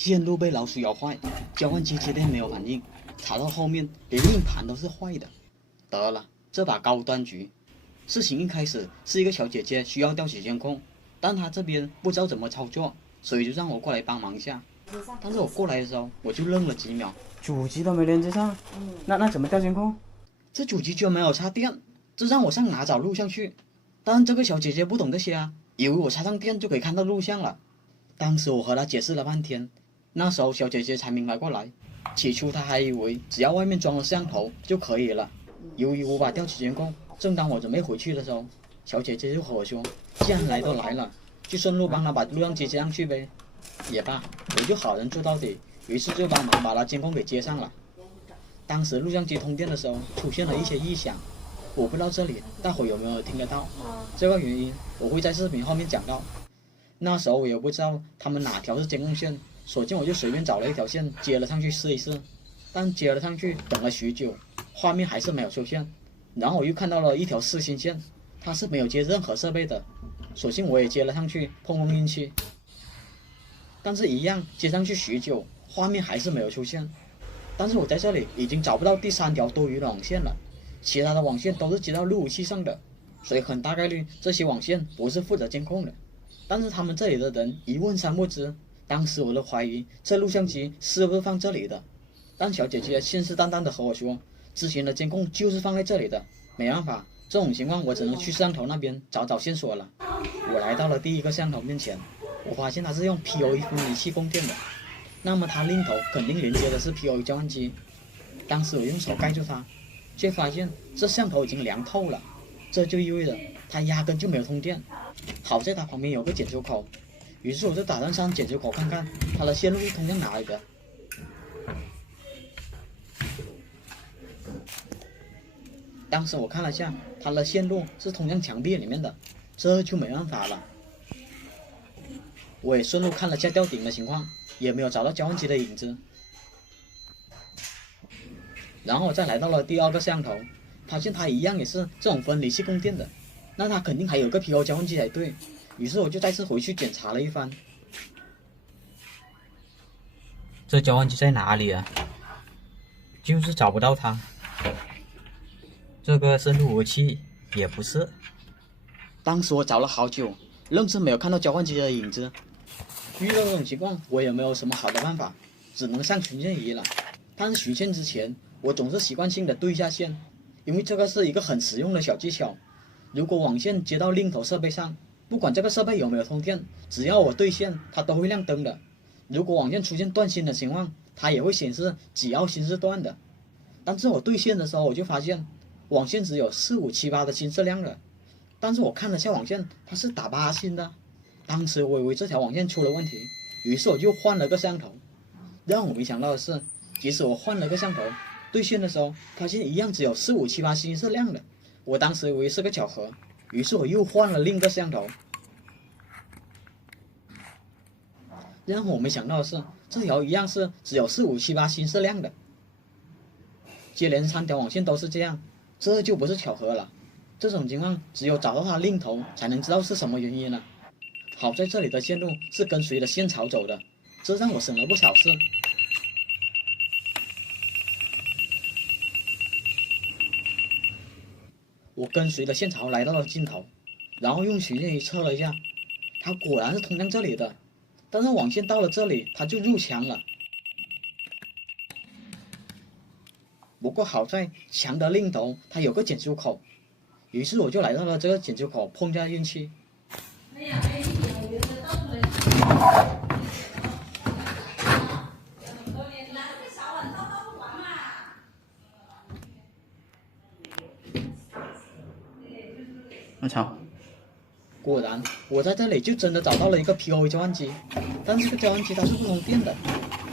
线路被老鼠咬坏，交换机接电没有反应，查到后面连硬盘都是坏的。得了，这把高端局。事情一开始是一个小姐姐需要调取监控，但她这边不知道怎么操作，所以就让我过来帮忙一下。但是我过来的时候，我就愣了几秒，主机都没连接上，那怎么调监控？这主机居然没有插电，这让我上哪找录像去？但这个小姐姐不懂这些啊，以为我插上电就可以看到录像了。当时我和她解释了半天，那时候小姐姐才明白过来。起初她还以为只要外面装了摄像头就可以了。由于无法调取监控，正当我准备回去的时候，小姐姐就和我说，既然来都来了，就顺路帮她把录像机接上去呗。也罢，我就好人做到底，于是就帮忙把她监控给接上了。当时录像机通电的时候出现了一些异响，我不知道这里大伙有没有听得到，这个原因我会在视频后面讲到。那时候我也不知道他们哪条是监控线，索性我就随便找了一条线接了上去试一试，但接了上去等了许久，画面还是没有出现。然后我又看到了一条视新线，它是没有接任何设备的，索性我也接了上去碰碰运气，但是一样接上去许久，画面还是没有出现。但是我在这里已经找不到第三条多余的网线了，其他的网线都是接到路由器上的，所以很大概率这些网线不是负责监控的。但是他们这里的人一问三不知，当时我都怀疑这录像机是不是放这里的。但小姐姐信誓旦旦的和我说，之前的监控就是放在这里的。没办法，这种情况我只能去摄像头那边找找线索了。我来到了第一个摄像头面前，我发现它是用 PoE 分离器供电的，那么它另头肯定连接的是 PoE 交换机。当时我用手盖住它，却发现这摄像头已经凉透了，这就意味着它压根就没有通电。好在它旁边有个剪出口，于是我就打算上剪出口看看它的线路是通向哪里的。当时我看了下，它的线路是通向墙壁里面的，这就没办法了。我也顺路看了下吊顶的情况，也没有找到交换机的影子。然后我再来到了第二个摄像头，发现它一样也是这种分离器供电的，那它肯定还有个 PO 交换机才对。于是我就再次回去检查了一番。这交换机在哪里啊？就是找不到它。这个是路由器，也不是。当时我找了好久，愣是没有看到交换机的影子。遇到这种情况，我也没有什么好的办法，只能上巡线仪了。但是巡线之前，我总是习惯性的对一下线，因为这个是一个很实用的小技巧。如果网线接到另头设备上，不管这个设备有没有通电，只要我对线，它都会亮灯的。如果网线出现断芯的情况，它也会显示几号芯是断的。但是我对线的时候，我就发现网线只有4、5、7、8的芯是亮的，但是我看了下网线，它是打8芯的。当时我以为这条网线出了问题，于是我就换了个摄像头。让我没想到的是，即使我换了个摄像头，对线的时候发现一样只有4、5、7、8芯是亮的。我当时以为是个巧合，于是我又换了另一个摄像头。让我没想到的是，这条一样是只有4、5、7、8芯是亮的。接连3条网线都是这样，这就不是巧合了。这种情况只有找到它另头才能知道是什么原因了。好在这里的线路是跟随着线槽走的，这让我省了不少事。我跟随着线槽来到了尽头，然后用巡线仪测了一下，它果然是通向这里的。但是网线到了这里，它就入墙了。不过好在墙的另头它有个剪出口，于是我就来到了这个剪出口碰下运气。我操！果然，我在这里就真的找到了一个 PoE 交换机，但这个交换机它是不通电的。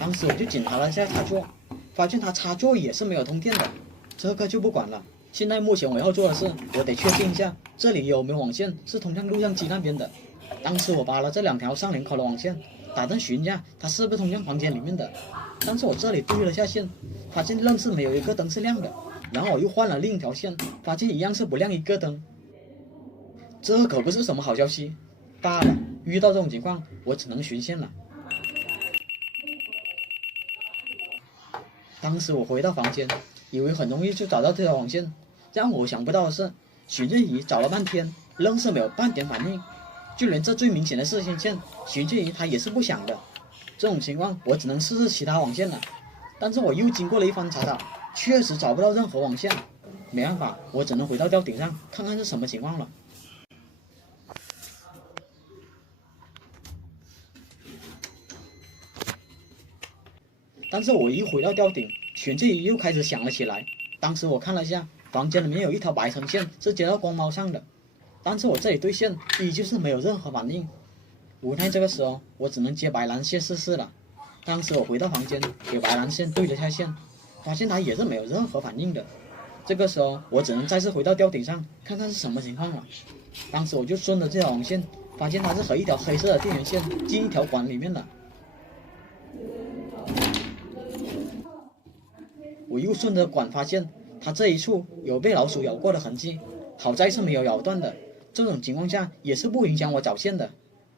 当时我就检查了一下插座，发现它插座也是没有通电的。这个就不管了，现在目前我要做的是，我得确定一下这里有没有网线是通向录像机那边的。当时我拔了这2条上连口的网线，打算寻一下它是不是通向房间里面的。但是我这里对了下线，发现愣是没有一个灯是亮的。然后我又换了另一条线，发现一样是不亮一个灯。这可不是什么好消息。罢了，遇到这种情况，我只能巡线了。当时我回到房间，以为很容易就找到这条网线，让我想不到的是，寻迹仪找了半天，愣是没有半点反应，就连这最明显的视线线，寻迹仪它也是不响的。这种情况，我只能试试其他网线了。但是我又经过了一番查找，确实找不到任何网线。没办法，我只能回到吊顶上看看是什么情况了。但是我一回到吊顶，寻迹仪又开始响了起来。当时我看了一下，房间里面有一条白橙线是接到光猫上的，但是我这里对线依旧是没有任何反应。无奈这个时候，我只能接白蓝线试试了。当时我回到房间，给白蓝线对了下线，发现它也是没有任何反应的。这个时候，我只能再次回到吊顶上看看是什么情况了。当时我就顺着这条网线，发现它是和一条黑色的电源线进一条管里面了。我又顺着管发现，它这一处有被老鼠咬过的痕迹，好在是没有咬断的。这种情况下也是不影响我找线的。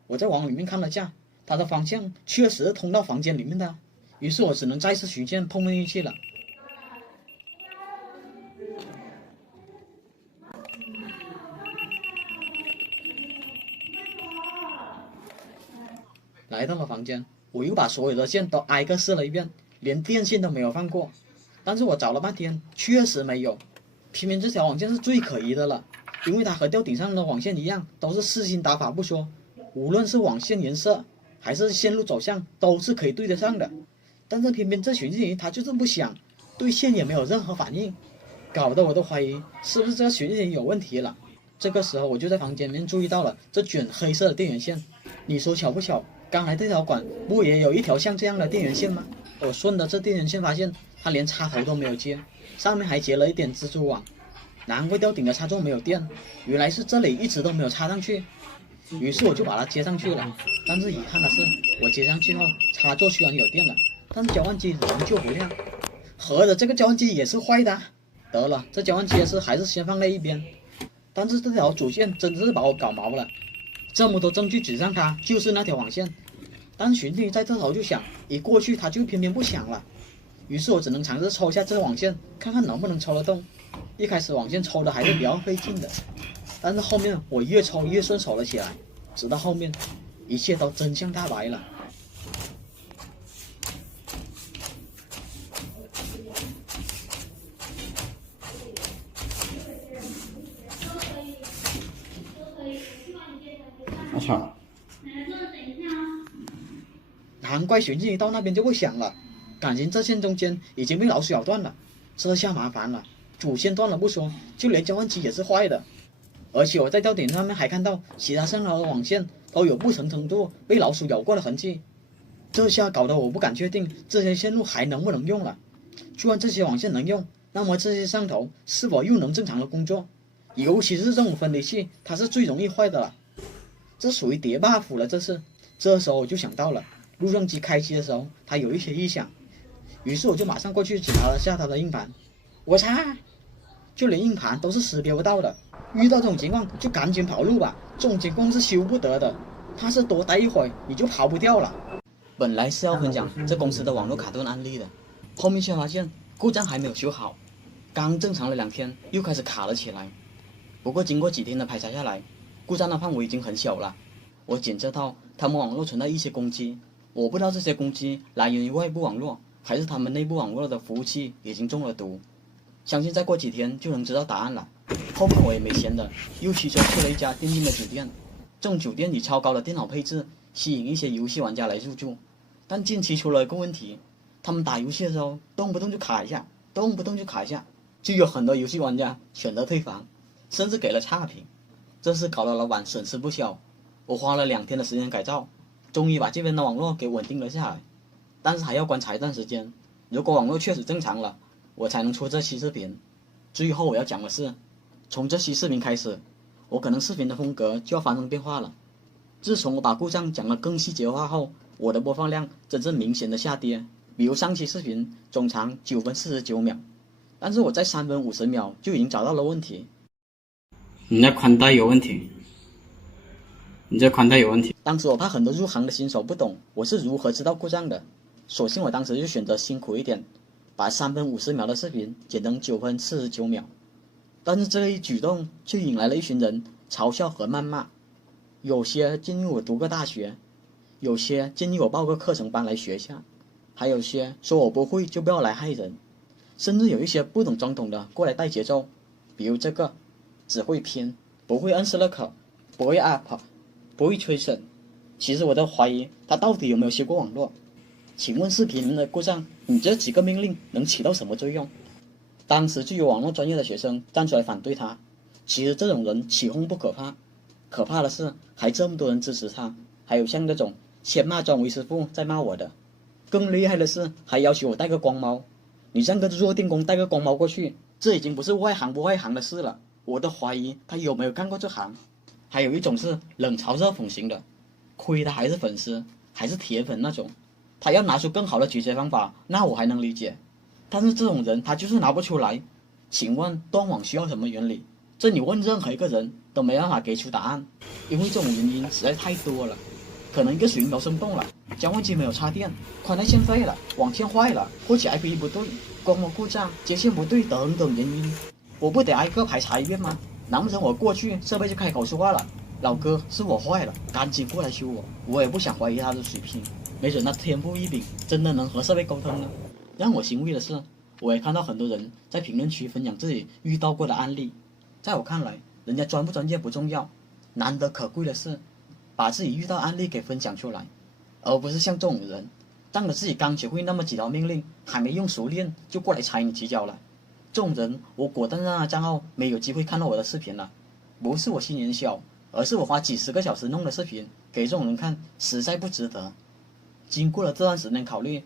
我再往里面看了下，它的方向确实是通到房间里面的，于是我只能再次循线碰运气了。来到了房间，我又把所有的线都挨个试了一遍，连电线都没有放过。但是我找了半天，确实没有。偏偏这条网线是最可疑的了，因为它和吊顶上的网线一样，都是四星打法不说，无论是网线颜色还是线路走向，都是可以对得上的。但是偏偏这寻迹仪它就是不响，对线也没有任何反应，搞得我都怀疑是不是这个寻迹仪有问题了。这个时候我就在房间里面注意到了这卷黑色的电源线，你说巧不巧？刚才这条管不也有一条像这样的电源线吗？我顺着这电源线发现，它连插头都没有接，上面还结了一点蜘蛛网，难怪吊顶的插座没有电，原来是这里一直都没有插上去。于是我就把它接上去了，但是遗憾的是，我接上去后，插座虽然有电了，但是交换机仍旧不亮，合着这个交换机也是坏的。得了，这交换机的事还是先放在一边。但是这条主线真的是把我搞毛了。这么多证据指向它就是那条网线，但寻迹在这头就响，一过去它就偏偏不响了。于是我只能尝试抽一下这个网线，看看能不能抽得动。一开始网线抽的还是比较费劲的，但是后面我越抽越顺手了起来，直到后面一切都真相大白了。我操！难怪寻迹到那边就会响了，感情这线中间已经被老鼠咬断了，这下麻烦了。主线断了不说，就连交换机也是坏的，而且我在吊顶上面还看到其他上头的网线都有不同程度被老鼠咬过的痕迹，这下搞得我不敢确定这些线路还能不能用了。就算这些网线能用，那么这些上头是否又能正常的工作？尤其是这种分离器，它是最容易坏的了。这属于叠 buff 了，这是。这时候我就想到了，录像机开机的时候它有一些异响，于是我就马上过去检查了下它的硬盘。我擦，就连硬盘都是识别不到的。遇到这种情况就赶紧跑路吧，这种情况是修不得的，它是多待一会儿你就跑不掉了。本来是要分享这公司的网络卡顿案例的，后面却发现故障还没有修好，刚正常了2天又开始卡了起来。不过经过几天的排查下来，故障的范围已经很小了。我检测到他们网络存在一些攻击，我不知道这些攻击来源于外部网络，还是他们内部网络的服务器已经中了毒。相信再过几天就能知道答案了。后面我也没闲的，又驱车去了一家电竞的酒店。这种酒店以超高的电脑配置吸引一些游戏玩家来入住，但近期出了一个问题，他们打游戏的时候动不动就卡一下，动不动就卡一下，就有很多游戏玩家选择退房，甚至给了差评。这事搞得老板损失不小，我花了2天的时间改造，终于把这边的网络给稳定了下来。但是还要观察一段时间，如果网络确实正常了，我才能出这期视频。最后我要讲的是，从这期视频开始，我可能视频的风格就要发生变化了。自从我把故障讲得更细节化后，我的播放量真正明显的下跌。比如上期视频总长9分49秒，但是我在3分50秒就已经找到了问题。你的宽带有问题，你这宽带有问题。当时我怕很多入行的新手不懂我是如何知道故障的，索性我当时就选择辛苦一点，把3分50秒的视频剪成9分49秒。但是这一举动却引来了一群人嘲笑和谩骂，有些建议我读个大学，有些建议我报个课程班来学下，还有些说我不会就不要来害人，甚至有一些不懂装懂的过来带节奏，比如这个只会拼，不会摁select，不会 up， 不会催生。其实我都怀疑他到底有没有学过网络。请问视频里面的故障，你这几个命令能起到什么作用？当时就有网络专业的学生站出来反对他。其实这种人起哄不可怕，可怕的是还这么多人支持他。还有像这种先骂专为师傅再骂我的，更厉害的是还要求我带个光猫。你让个弱电工带个光猫过去，这已经不是外行不外行的事了，我都怀疑他有没有干过这行。还有一种是冷嘲热讽型的，亏他还是粉丝，还是铁粉那种，他要拿出更好的解决方法，那我还能理解。但是这种人他就是拿不出来。请问断网需要什么原理？这你问任何一个人都没办法给出答案，因为这种原因实在太多了。可能一个水龙头松动了，交换机没有插电，宽带线废了，网线坏了，或者 IP 不对，光膜故障，接线不对等等原因，我不得挨个排查一遍吗？难不成我过去设备就开口说话了，老哥是我坏了，赶紧过来修我？我也不想怀疑他的水平，没准他天赋异禀，真的能和设备沟通呢。让我欣慰的是，我也看到很多人在评论区分享自己遇到过的案例。在我看来，人家专不专业不重要，难得可贵的是把自己遇到案例给分享出来，而不是像这种人仗着自己刚学会那么几条命令，还没用熟练就过来踩你几脚了。这种人我果断让他账号没有机会看到我的视频了。不是我心眼小，而是我花几10个小时弄的视频给这种人看实在不值得。经过了这段时间考虑，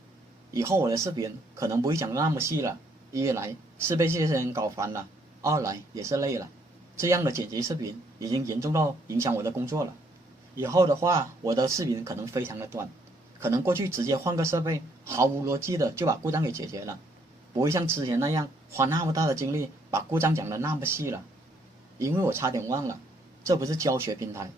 以后我的视频可能不会讲那么细了，一来是被这些人搞烦了，二来也是累了。这样的剪辑视频已经严重到影响我的工作了。以后的话，我的视频可能非常的短，可能过去直接换个设备，毫无逻辑的就把故障给解决了，不会像之前那样花那么大的精力把故障讲得那么细了。因为我差点忘了，这不是教学平台，